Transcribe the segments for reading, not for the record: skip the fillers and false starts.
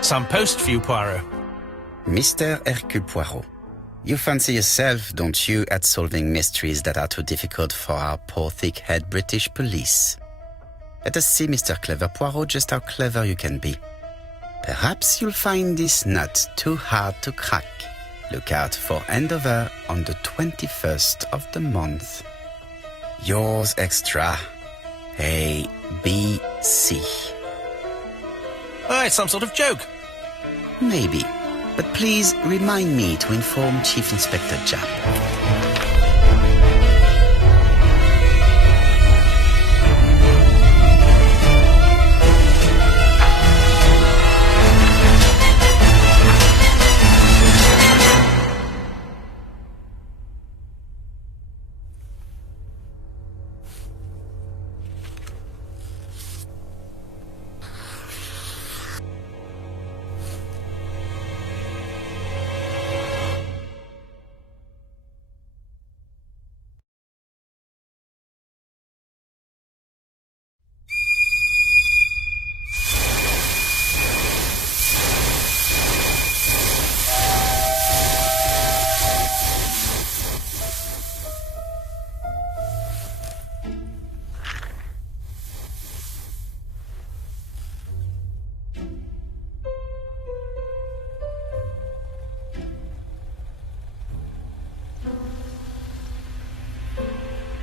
Some post for you, Poirot. Mr. Hercule Poirot, you fancy yourself, don't you, at solving mysteries that are too difficult for our poor thick-head British police. Let us see, Mr. Clever Poirot, just how clever you can be. Perhaps you'll find this nut too hard to crack. Look out for handover on the 21st of the month. Yours extra, A, B, C. Oh, it's some sort of joke. Maybe, but please remind me to inform Chief Inspector Japp.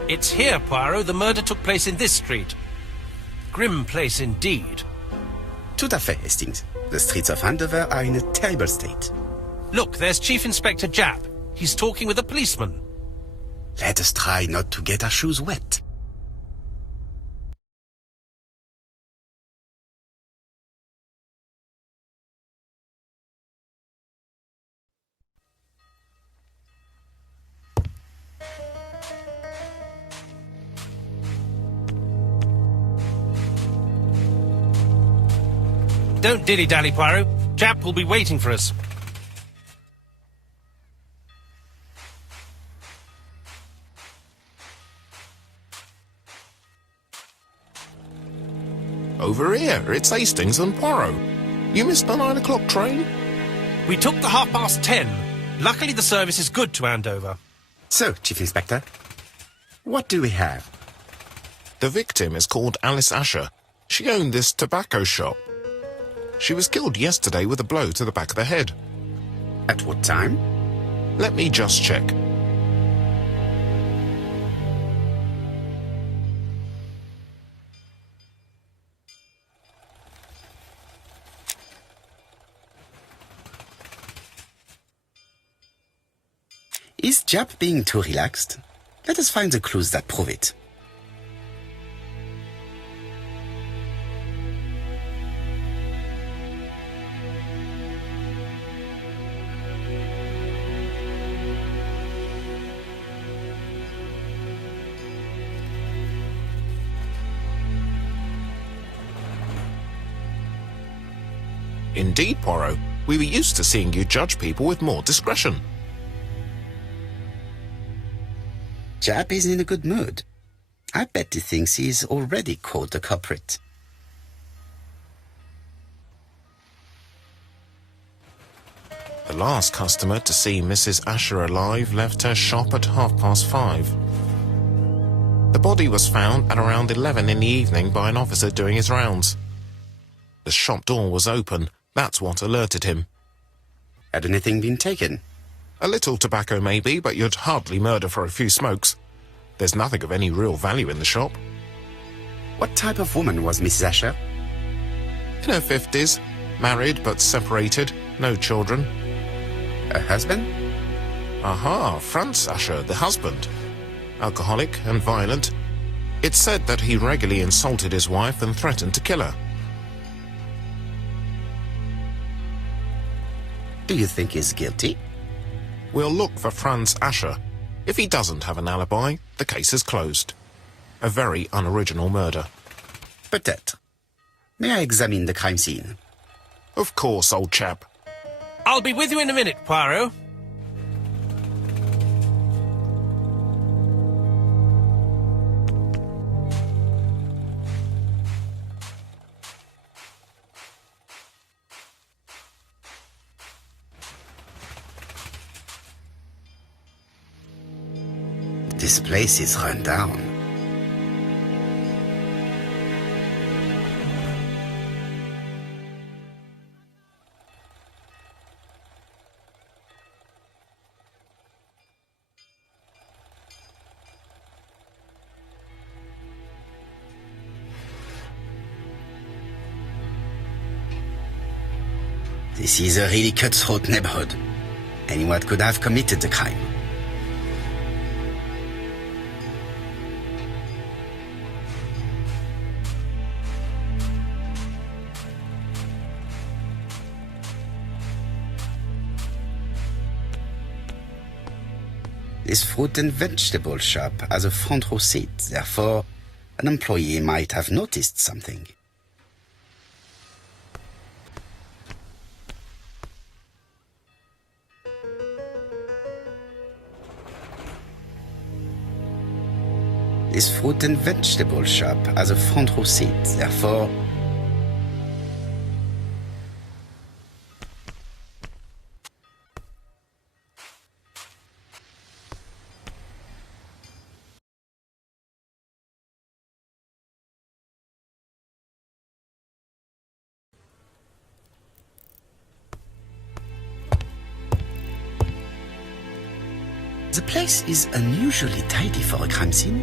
It's here, Poirot. The murder took place in this street. Grim place indeed. Tout à fait, Hastings. The streets of Andover are in a terrible state. Look, there's Chief Inspector Japp. He's talking with a policeman. Let us try not to get our shoes wet. Don't dilly-dally, Poirot. Japp will be waiting for us. Over here, it's Hastings and Poirot. You missed the 9 o'clock train? We took the 10:30. Luckily the service is good to Andover. So, Chief Inspector, what do we have? The victim is called Alice Asher. She owned this tobacco shop. She was killed yesterday with a blow to the back of the head. At what time? Let me just check. Is Japp being too relaxed? Let us find the clues that prove it. Indeed, Poirot. We were used to seeing you judge people with more discretion. Japp is in a good mood. I bet he thinks he's already caught the culprit. The last customer to see Mrs. Asher alive left her shop at 5:30. The body was found at around 11 in the evening by an officer doing his rounds. The shop door was open. That's what alerted him. Had anything been taken? A little tobacco maybe, but you'd hardly murder for a few smokes. There's nothing of any real value in the shop. What type of woman was Mrs. Asher? In her 50s, married but separated, no children. Her husband? Aha, Franz Asher, the husband. Alcoholic and violent. It's said that he regularly insulted his wife and threatened to kill her. Do you think he's guilty? We'll look for Franz Asher. If he doesn't have an alibi, the case is closed. A very unoriginal murder. Peut-être. May I examine the crime scene? Of course, old chap. I'll be with you in a minute, Poirot. This place is run down. This is a really cutthroat neighborhood. Anyone could have committed the crime. This fruit and vegetable shop has a front row seat, therefore, an employee might have noticed something. This fruit and vegetable shop has a front row seat, therefore, the place is unusually tidy for a crime scene.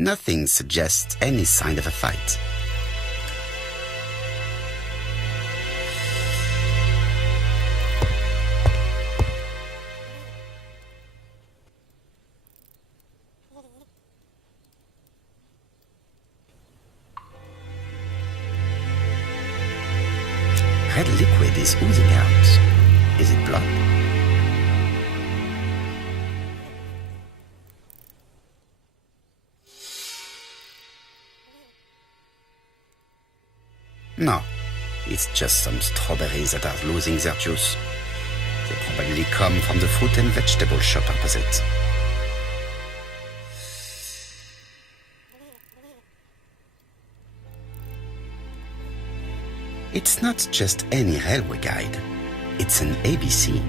Nothing suggests any sign of a fight. Red liquid is oozing out. Is it blood? No, it's just some strawberries that are losing their juice. They probably come from the fruit and vegetable shop opposite. It's not just any railway guide. It's an ABC.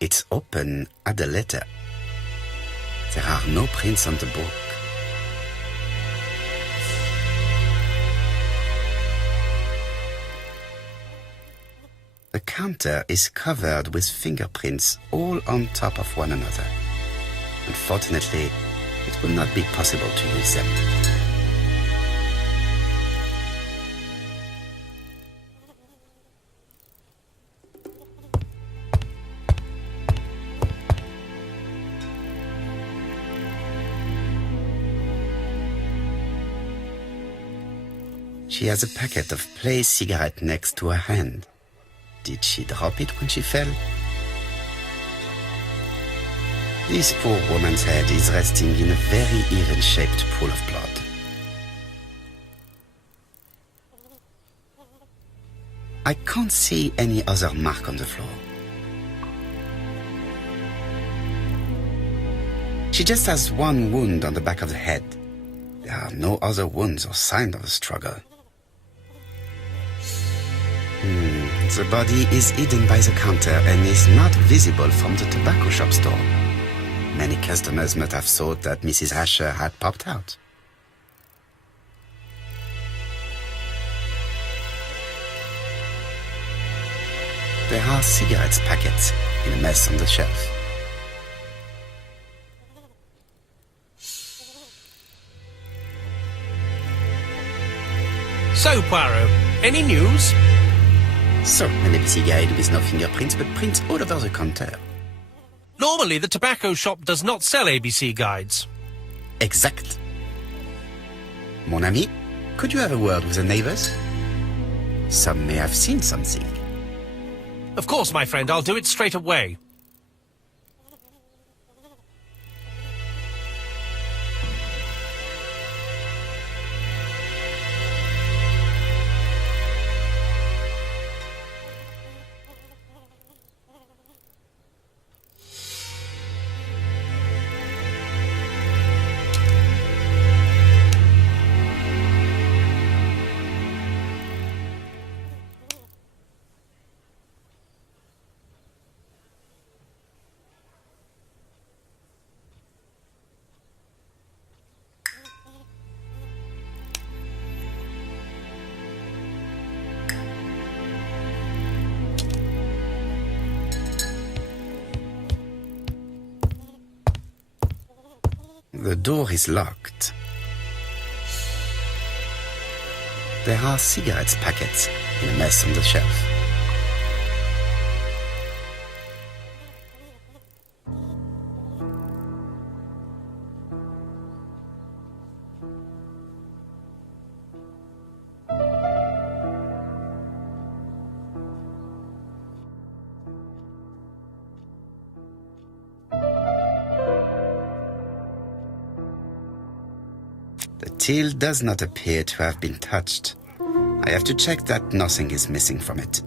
It's open at the letter. There are no prints on the book. The counter is covered with fingerprints all on top of one another. Unfortunately, it will not be possible to use them. She has a packet of Play cigarette next to her hand. Did she drop it when she fell? This poor woman's head is resting in a very even-shaped pool of blood. I can't see any other mark on the floor. She just has one wound on the back of the head. There are no other wounds or signs of a struggle. The body is hidden by the counter and is not visible from the tobacco shop store. Many customers must have thought that Mrs. Asher had popped out. There are cigarette packets in a mess on the shelf. So, Poirot, any news? So, an ABC guide with no fingerprints, but prints all over the counter. Normally, the tobacco shop does not sell ABC guides. Exact. Mon ami, could you have a word with the neighbors? Some may have seen something. Of course, my friend, I'll do it straight away. The door is locked. There are cigarettes packets in a mess on the shelf. The till does not appear to have been touched. I have to check that nothing is missing from it.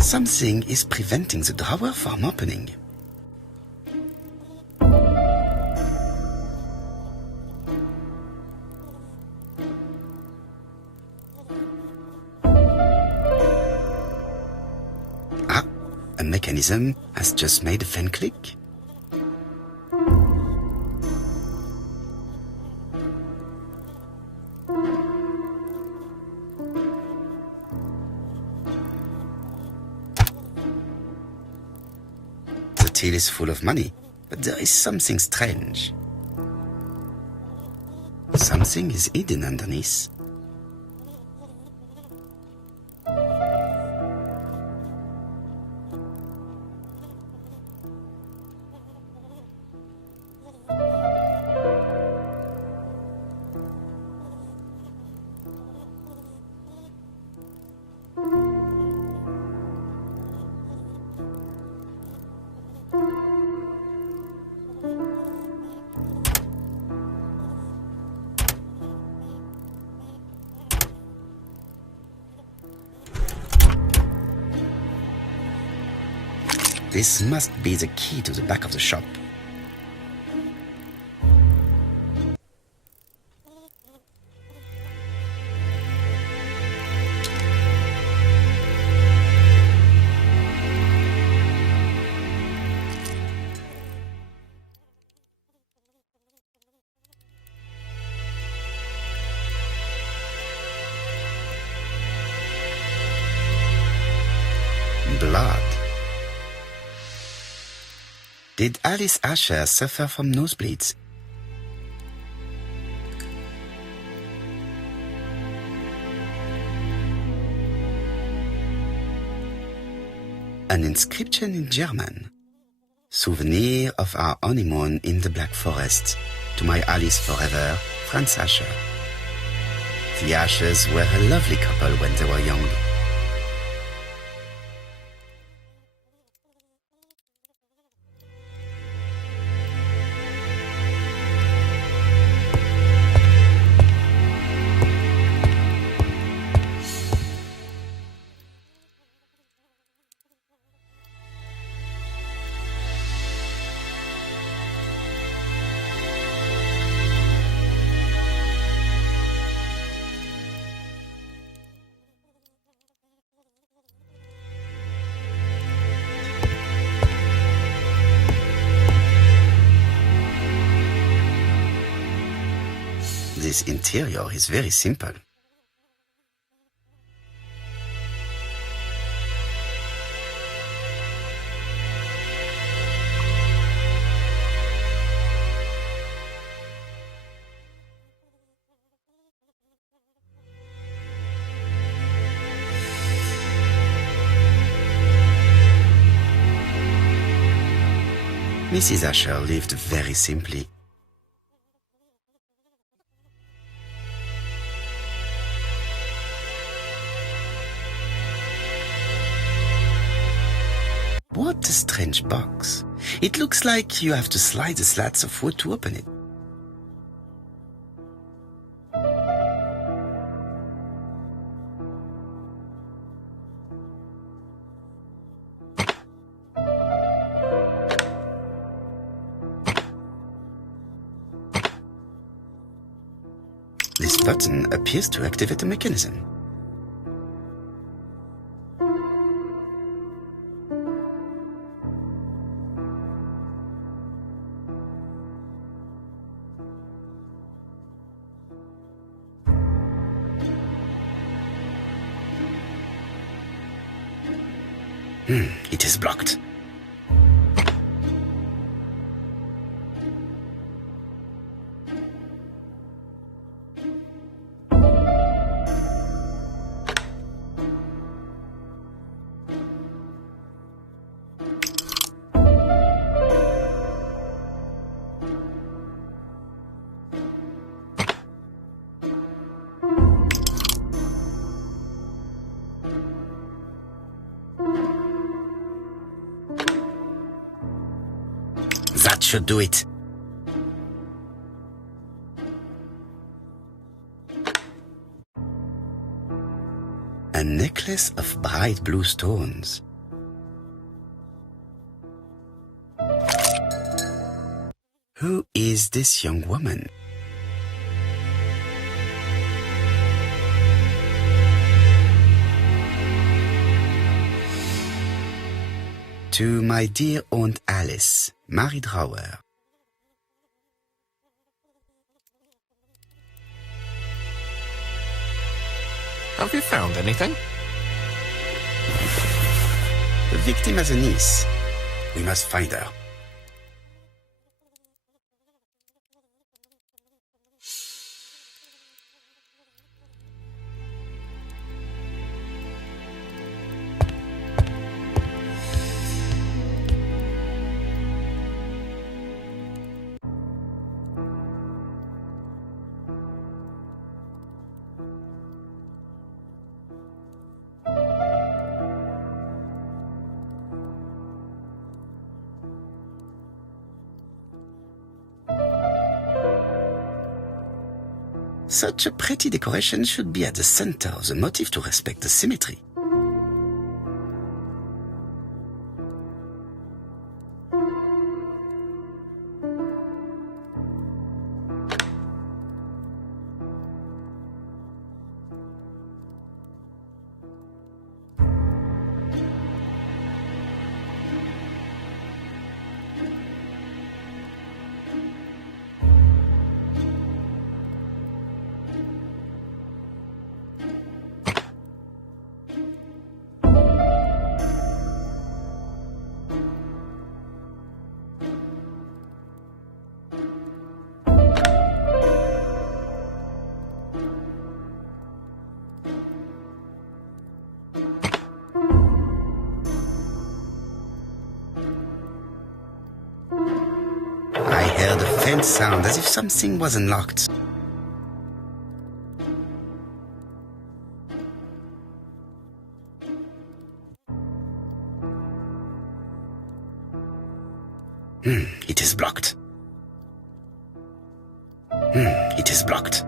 Something is preventing the drawer from opening. Ah, a mechanism has just made a fan click. The till is full of money, but there is something strange. Something is hidden underneath. This must be the key to the back of the shop. Blood. Did Alice Asher suffer from nosebleeds? An inscription in German. Souvenir of our honeymoon in the Black Forest. To my Alice forever, Franz Asher. The Ashers were a lovely couple when they were young. This interior is very simple. Mrs. Asher lived very simply. What a strange box. It looks like you have to slide the slats of wood to open it. This button appears to activate the mechanism. It is blocked. That should do it. A necklace of bright blue stones. Who is this young woman? To my dear Aunt Alice, Mary Drower. Have you found anything? The victim has a niece. We must find her. Such a pretty decoration should be at the center of the motif to respect the symmetry. I heard a faint sound as if something was unlocked. It is blocked. It is blocked.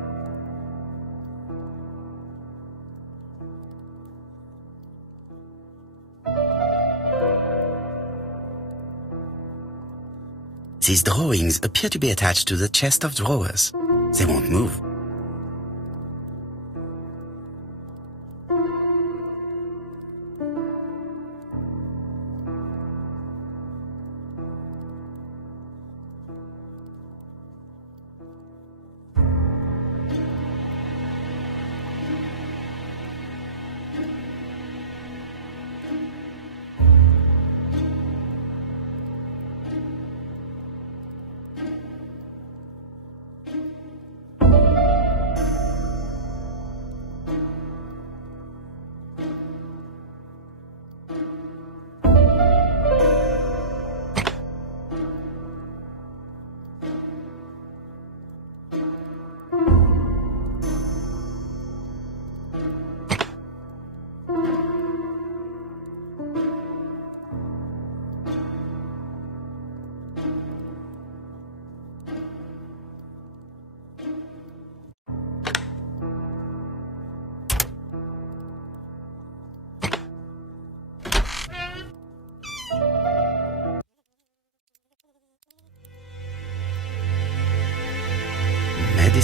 These drawings appear to be attached to the chest of drawers. They won't move.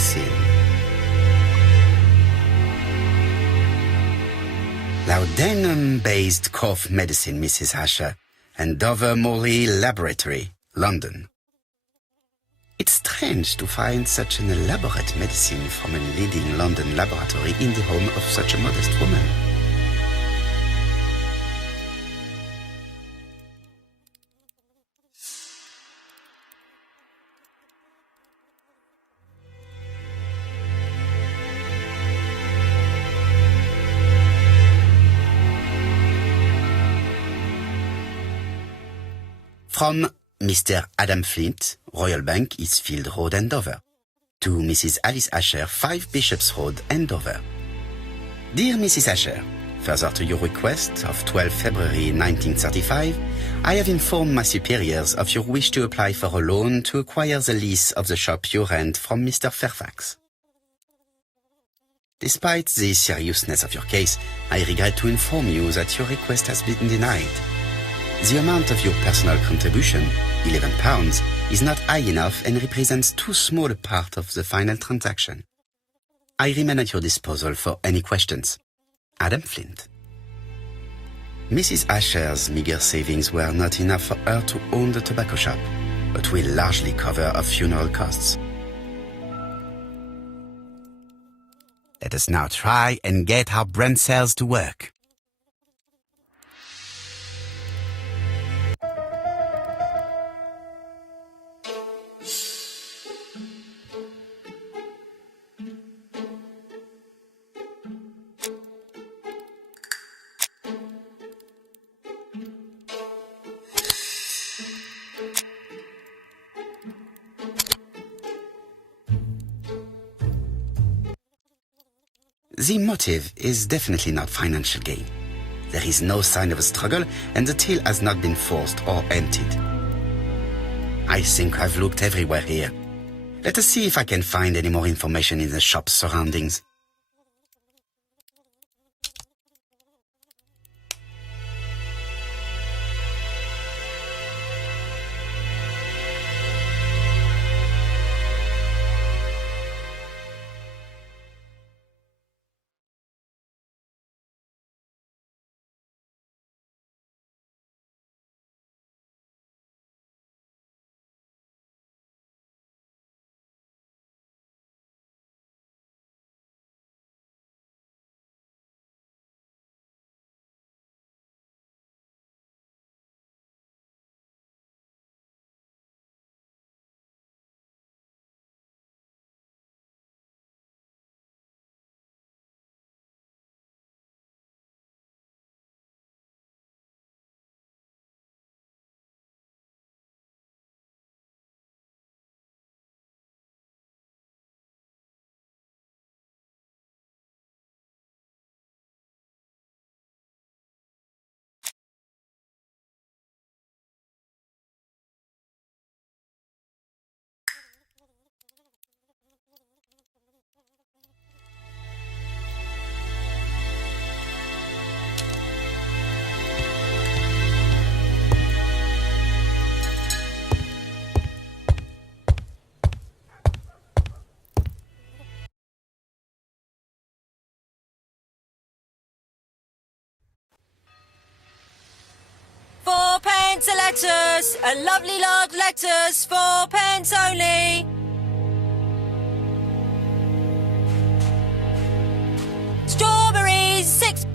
missing. Laudanum-based cough medicine, Mrs. Asher, and Dover Morley Laboratory, London. It's strange to find such an elaborate medicine from a leading London laboratory in the home of such a modest woman. From Mr. Adam Flint, Royal Bank, Eastfield Road, Andover. To Mrs. Alice Asher, 5 Bishops Road, Andover. Dear Mrs. Asher, further to your request of 12 February 1935, I have informed my superiors of your wish to apply for a loan to acquire the lease of the shop you rent from Mr. Fairfax. Despite the seriousness of your case, I regret to inform you that your request has been denied. The amount of your personal contribution, £11, is not high enough and represents too small a part of the final transaction. I remain at your disposal for any questions. Adam Flint. Mrs. Asher's meager savings were not enough for her to own the tobacco shop, but will largely cover her funeral costs. Let us now try and get our brand sales to work. The motive is definitely not financial gain. There is no sign of a struggle, and the till has not been forced or emptied. I think I've looked everywhere here. Let us see if I can find any more information in the shop's surroundings. £4 a lettuce, a lovely large lettuce, 4p only. Strawberries, 6.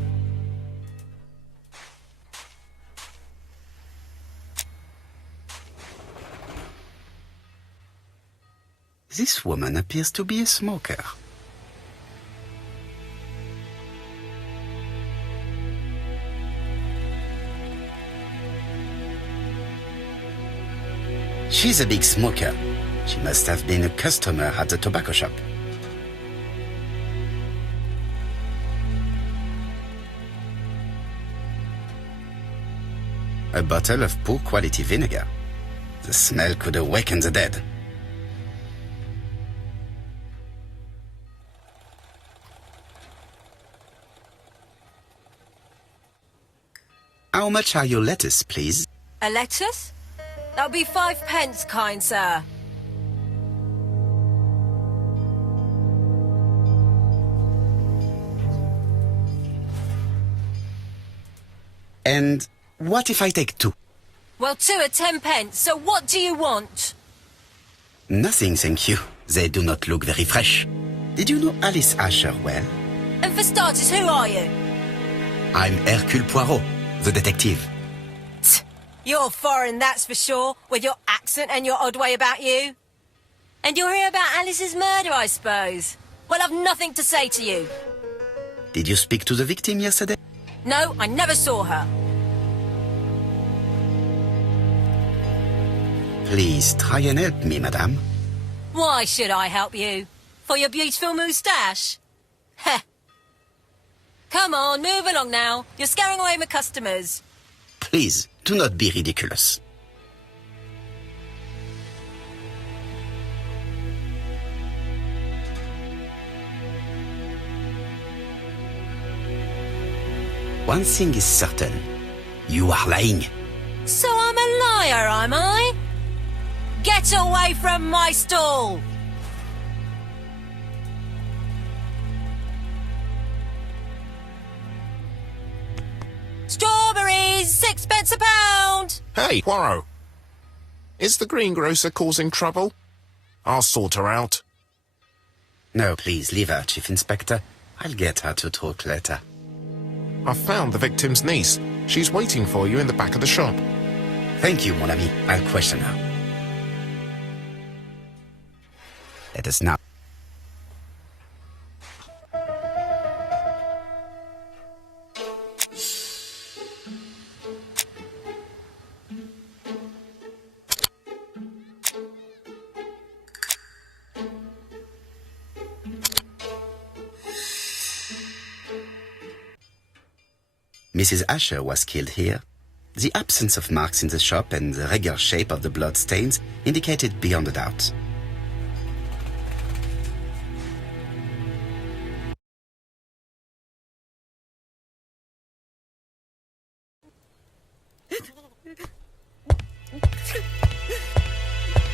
This woman appears to be a smoker. She's a big smoker. She must have been a customer at the tobacco shop. A bottle of poor quality vinegar. The smell could awaken the dead. How much are your lettuce, please? A lettuce? That'll be 5p, kind sir. And what if I take 2? Well, 2 are 10 pence, so what do you want? Nothing, thank you. They do not look very fresh. Did you know Alice Asher well? And for starters, who are you? I'm Hercule Poirot, the detective. You're foreign, that's for sure, with your accent and your odd way about you. And you're here about Alice's murder, I suppose. Well, I've nothing to say to you. Did you speak to the victim yesterday? No, I never saw her. Please try and help me, madame. Why should I help you? For your beautiful moustache? Heh. Come on, move along now. You're scaring away my customers. Please, do not be ridiculous. One thing is certain. You are lying. So I'm a liar, am I? Get away from my stall! Strawberries, 6 pence a pound! Hey, Poirot. Is the greengrocer causing trouble? I'll sort her out. No, please, leave her, Chief Inspector. I'll get her to talk later. I've found the victim's niece. She's waiting for you in the back of the shop. Thank you, mon ami. I'll question her. Let us now. Mrs. Asher was killed here. The absence of marks in the shop and the regular shape of the blood stains indicated beyond a doubt.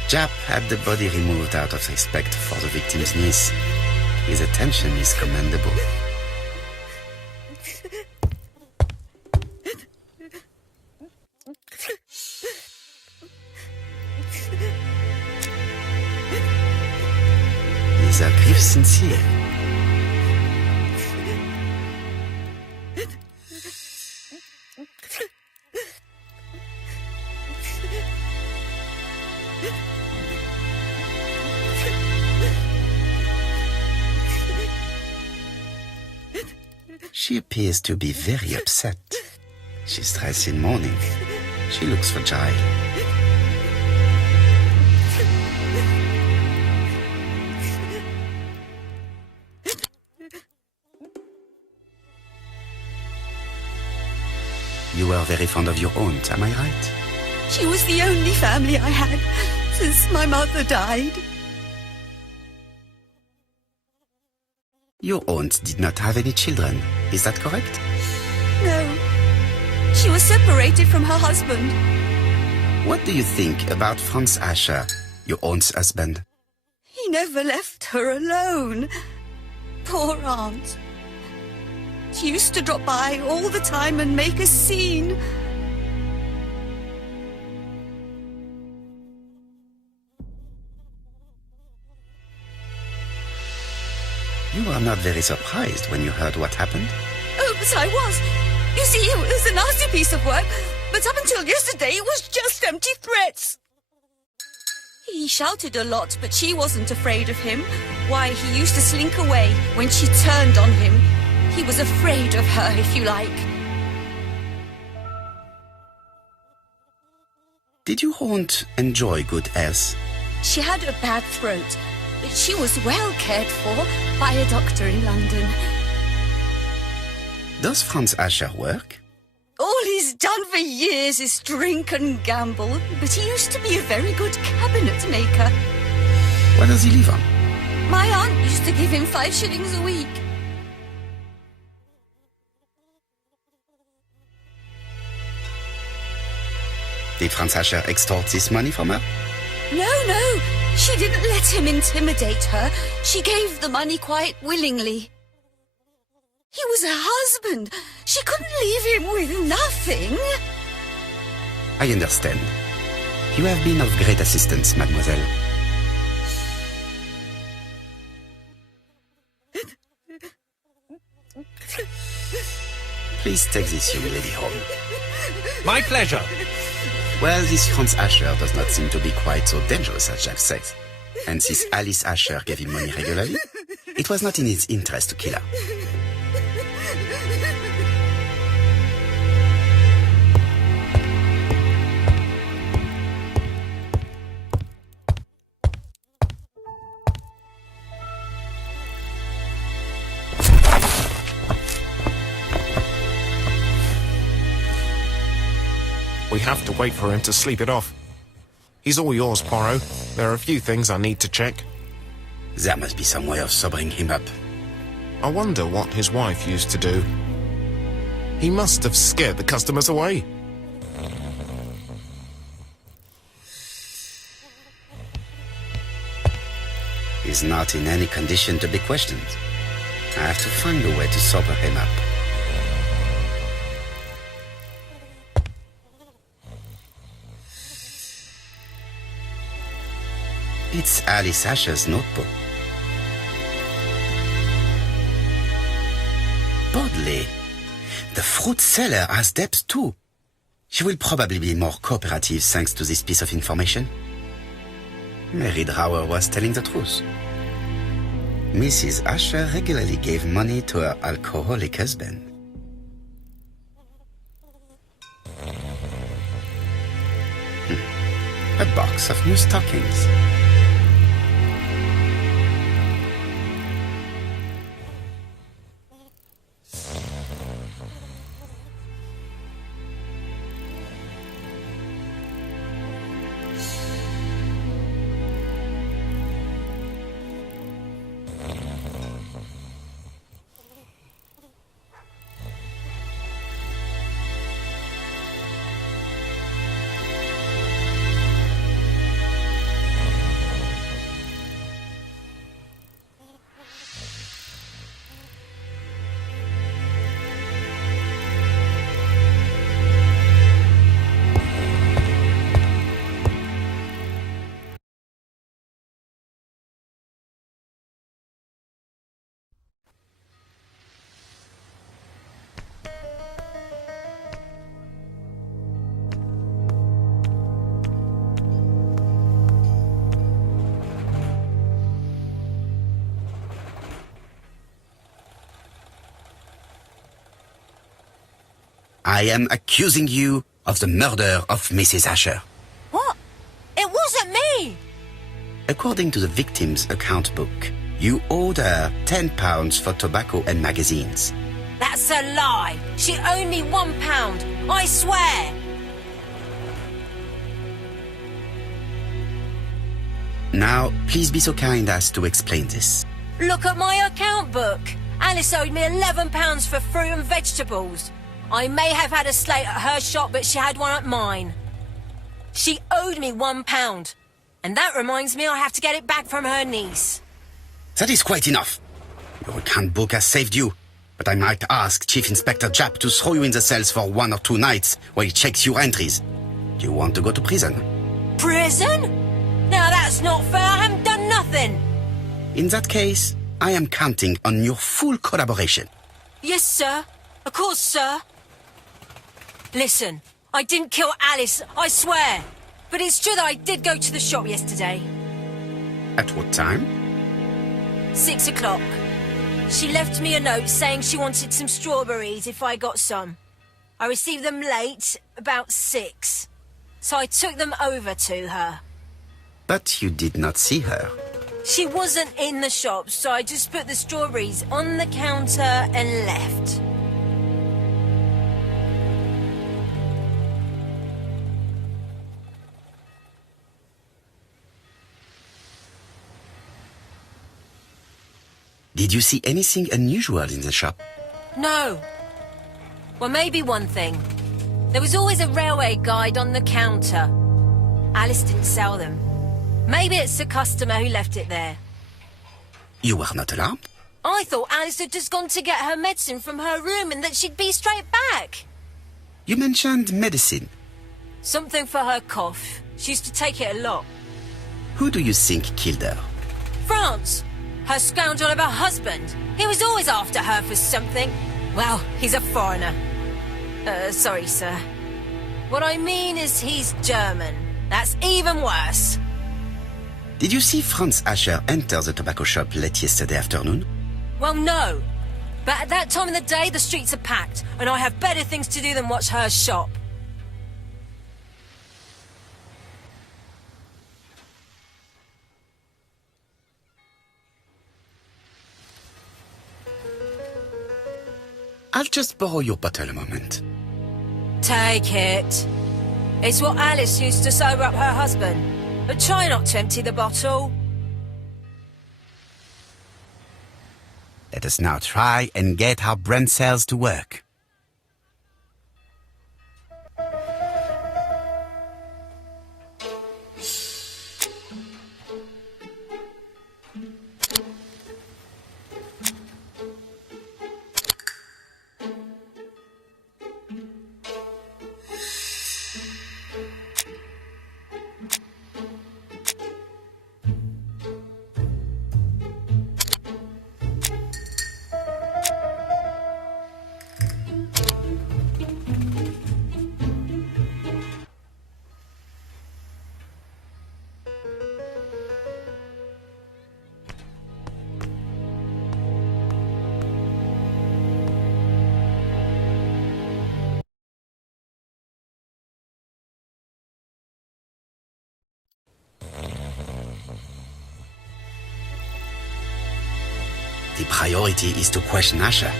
Jap had the body removed out of respect for the victim's niece. His attention is commendable. Is our grief sincere? She appears to be very upset. She's dressed in mourning. She looks fragile. You are very fond of your aunt, am I right? She was the only family I had since my mother died. Your aunt did not have any children, is that correct? No. She was separated from her husband. What do you think about Franz Asher, your aunt's husband? He never left her alone. Poor aunt. She used to drop by all the time and make a scene. You are not very surprised when you heard what happened? Oh, but I was. You see, it was a nasty piece of work, but up until yesterday it was just empty threats. He shouted a lot, but she wasn't afraid of him. Why, he used to slink away when she turned on him. He was afraid of her, if you like. Did your aunt enjoy good health? She had a bad throat, but she was well cared for by a doctor in London. Does Franz Asher work? All he's done for years is drink and gamble, but he used to be a very good cabinet maker. What does he live on? My aunt used to give him 5 shillings a week. Did Franz Asher extort this money from her? No. She didn't let him intimidate her. She gave the money quite willingly. He was her husband. She couldn't leave him with nothing. I understand. You have been of great assistance, mademoiselle. Please take this young lady home. My pleasure. Well, this Hans Asher does not seem to be quite so dangerous as Jack says. And since Alice Asher gave him money regularly, it was not in his interest to kill her. We have to wait for him to sleep it off. He's all yours, Poirot. There are a few things I need to check. There must be some way of sobering him up. I wonder what his wife used to do. He must have scared the customers away. He's not in any condition to be questioned. I have to find a way to sober him up. It's Alice Asher's notebook. Bodley, the fruit seller has debts too. She will probably be more cooperative thanks to this piece of information. Mary Drower was telling the truth. Mrs. Asher regularly gave money to her alcoholic husband. A box of new stockings. I am accusing you of the murder of Mrs. Asher. What? It wasn't me! According to the victim's account book, you owed her £10 for tobacco and magazines. That's a lie. She owed me £1, I swear. Now, please be so kind as to explain this. Look at my account book. Alice owed me £11 for fruit and vegetables. I may have had a slate at her shop, but she had one at mine. She owed me £1. And that reminds me I have to get it back from her niece. That is quite enough. Your account book has saved you, but I might ask Chief Inspector Japp to throw you in the cells for 1 or 2 nights while he checks your entries. Do you want to go to prison? Prison? Now that's not fair. I haven't done nothing. In that case, I am counting on your full collaboration. Yes, sir. Of course, sir. Listen, I didn't kill Alice, I swear. But it's true that I did go to the shop yesterday. At what time? 6 o'clock. She left me a note saying she wanted some strawberries if I got some. I received them late, about 6. So I took them over to her. But you did not see her. She wasn't in the shop, so I just put the strawberries on the counter and left. Did you see anything unusual in the shop? No. Well, maybe one thing. There was always a railway guide on the counter. Alice didn't sell them. Maybe it's the customer who left it there. You were not alarmed? I thought Alice had just gone to get her medicine from her room and that she'd be straight back. You mentioned medicine. Something for her cough. She used to take it a lot. Who do you think killed her? France. Her scoundrel of a husband. He was always after her for something. Well, he's a foreigner. Sorry, sir. What I mean is he's German. That's even worse. Did you see Franz Asher enter the tobacco shop late yesterday afternoon? Well, no. But at that time of the day, the streets are packed, and I have better things to do than watch her shop. I'll just borrow your bottle a moment. Take it. It's what Alice used to sober up her husband. But try not to empty the bottle. Let us now try and get our brain cells to work. The priority is to question Asher.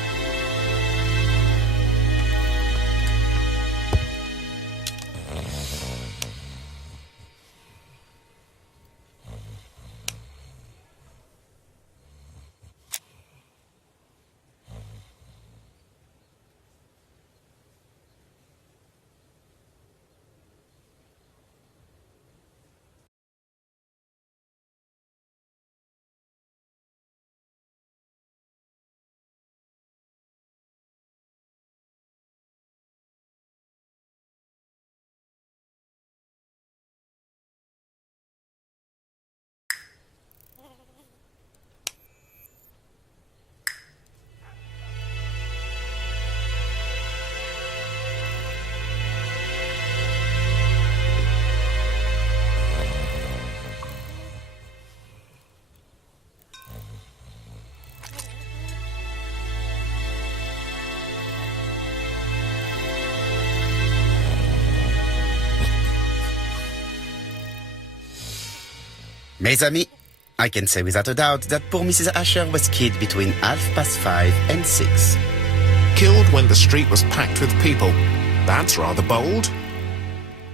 Mes amis, I can say without a doubt that poor Mrs. Asher was killed between 5:30 and 6. Killed when the street was packed with people. That's rather bold.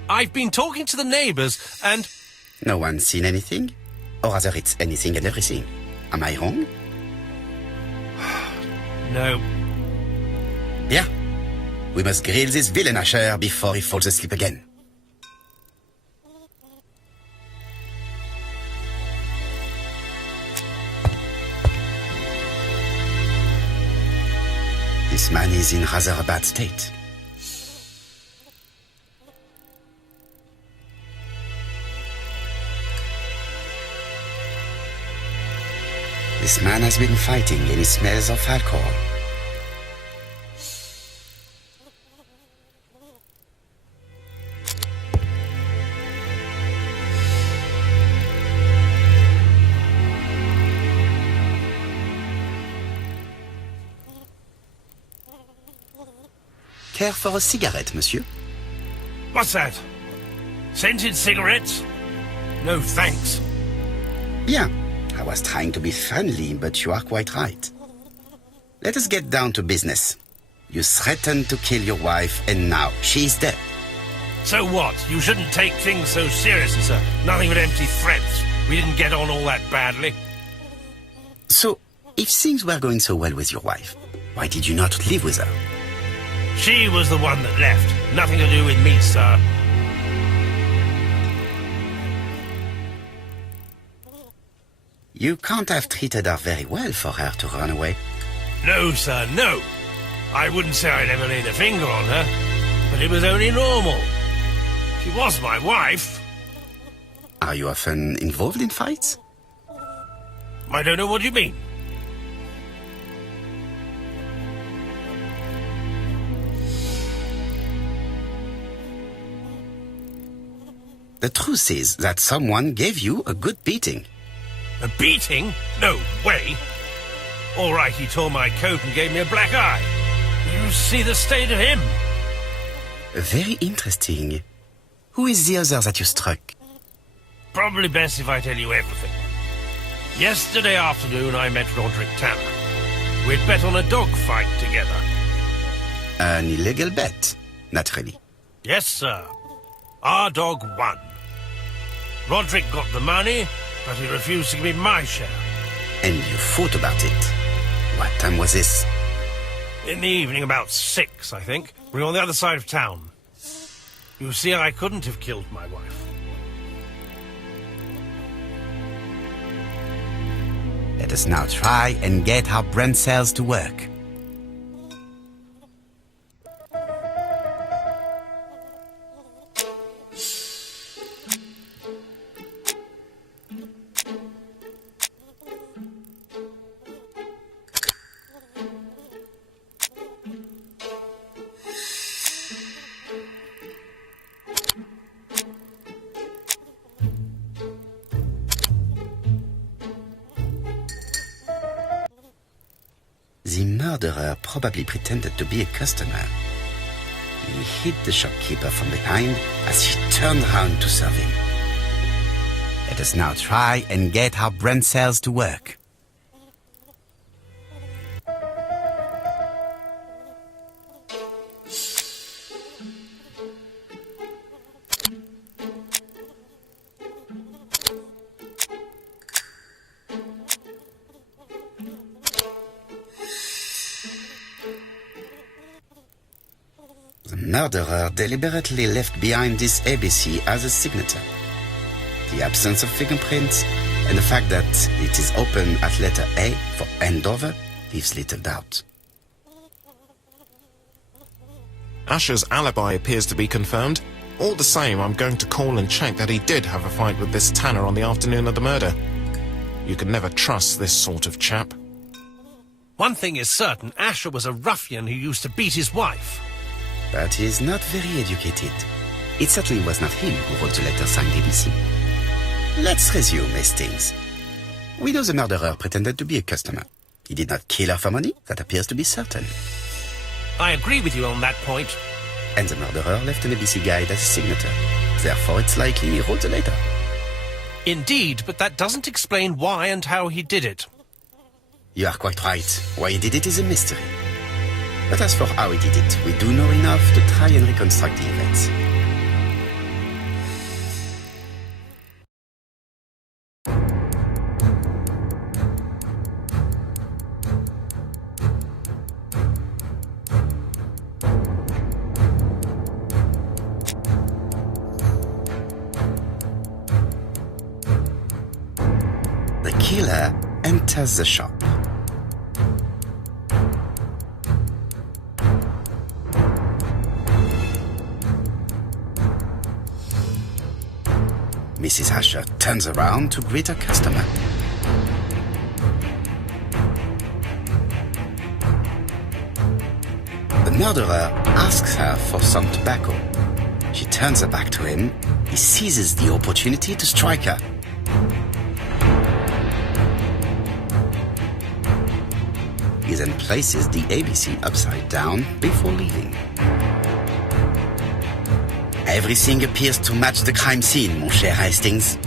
I've been talking to the neighbours, and... No one's seen anything? Or rather, it's anything and everything. Am I wrong? No. Bien. We must grill this villain Asher before he falls asleep again. This man is in rather a bad state. This man has been fighting and he smells of alcohol. Care for a cigarette, monsieur? What's that? Scented cigarettes? No, thanks. Bien. I was trying to be friendly, but you are quite right. Let us get down to business. You threatened to kill your wife, and now she's dead. So what? You shouldn't take things so seriously, sir. Nothing but empty threats. We didn't get on all that badly. So, if things were going so well with your wife, why did you not live with her? She was the one that left. Nothing to do with me, sir. You can't have treated her very well for her to run away. No, sir, no. I wouldn't say I'd ever laid a finger on her, but it was only normal. She was my wife. Are you often involved in fights? I don't know what you mean. The truth is that someone gave you a good beating. A beating? No way. All right, he tore my coat and gave me a black eye. You see the state of him? Very interesting. Who is the other that you struck? Probably best if I tell you everything. Yesterday afternoon, I met Roderick Tanner. We'd bet on a dog fight together. An illegal bet, naturally. Yes, sir. Our dog won. Roderick got the money, but he refused to give me my share. And you fought about it. What time was this? In the evening, about 6, I think. We were on the other side of town. You see, I couldn't have killed my wife. Let us now try and get our brain cells to work. The murderer probably pretended to be a customer. He hit the shopkeeper from behind as she turned around to serve him. Let us now try and get our brain cells to work. The murderer deliberately left behind this ABC as a signature. The absence of fingerprints and the fact that it is open at letter A for Andover leaves little doubt. Asher's alibi appears to be confirmed. All the same, I'm going to call and check that he did have a fight with this Tanner on the afternoon of the murder. You can never trust this sort of chap. One thing is certain, Asher was a ruffian who used to beat his wife. But he is not very educated. It certainly was not him who wrote the letter signed ABC. Let's resume, Hastings. We know the murderer pretended to be a customer. He did not kill her for money, that appears to be certain. I agree with you on that point. And the murderer left an ABC guide as a signature. Therefore, it's likely he wrote the letter. Indeed, but that doesn't explain why and how he did it. You are quite right. Why he did it is a mystery. But as for how he did it, we do know enough to try and reconstruct the events. The killer enters the shop. Mrs. Asher turns around to greet her customer. The murderer asks her for some tobacco. She turns her back to him. He seizes the opportunity to strike her. He then places the ABC upside down before leaving. Everything appears to match the crime scene, mon cher Hastings.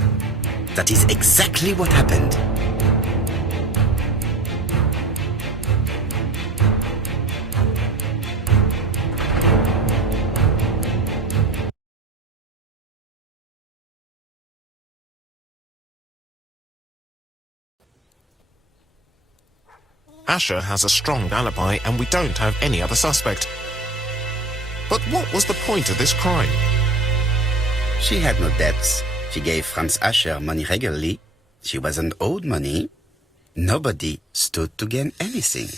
That is exactly what happened. Asher has a strong alibi and we don't have any other suspect. But what was the point of this crime? She had no debts. She gave Franz Asher money regularly, She wasn't owed money. Nobody stood to gain anything.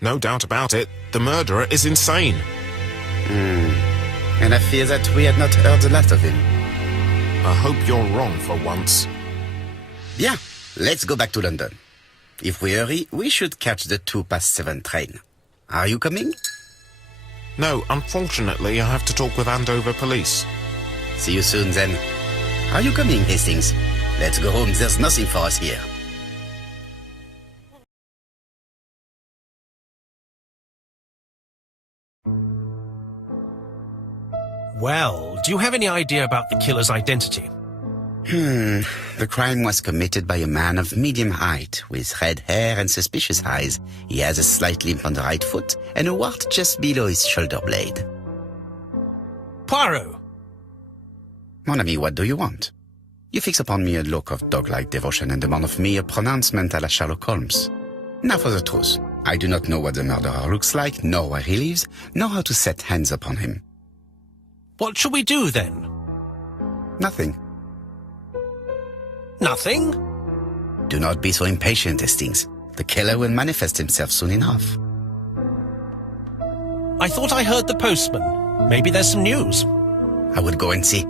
No doubt about it, the murderer is insane. And I fear that we had not heard the last of him. I hope you're wrong for once. Bien, let's go back to London. If we hurry, we should catch the 7:02 train. Are you coming? No, unfortunately, I have to talk with Andover police. See you soon, then. Are you coming, Hastings? Let's go home. There's nothing for us here. Well, do you have any idea about the killer's identity? The crime was committed by a man of medium height, with red hair and suspicious eyes. He has a slight limp on the right foot and a wart just below his shoulder blade. Poirot! Mon ami, what do you want? You fix upon me a look of dog-like devotion and demand of me a pronouncement à la Sherlock Holmes. Now for the truth. I do not know what the murderer looks like, nor where he lives, nor how to set hands upon him. What shall we do, then? Nothing. Nothing? Do not be so impatient, Hastings. The killer will manifest himself soon enough. I thought I heard the postman. Maybe there's some news. I will go and see.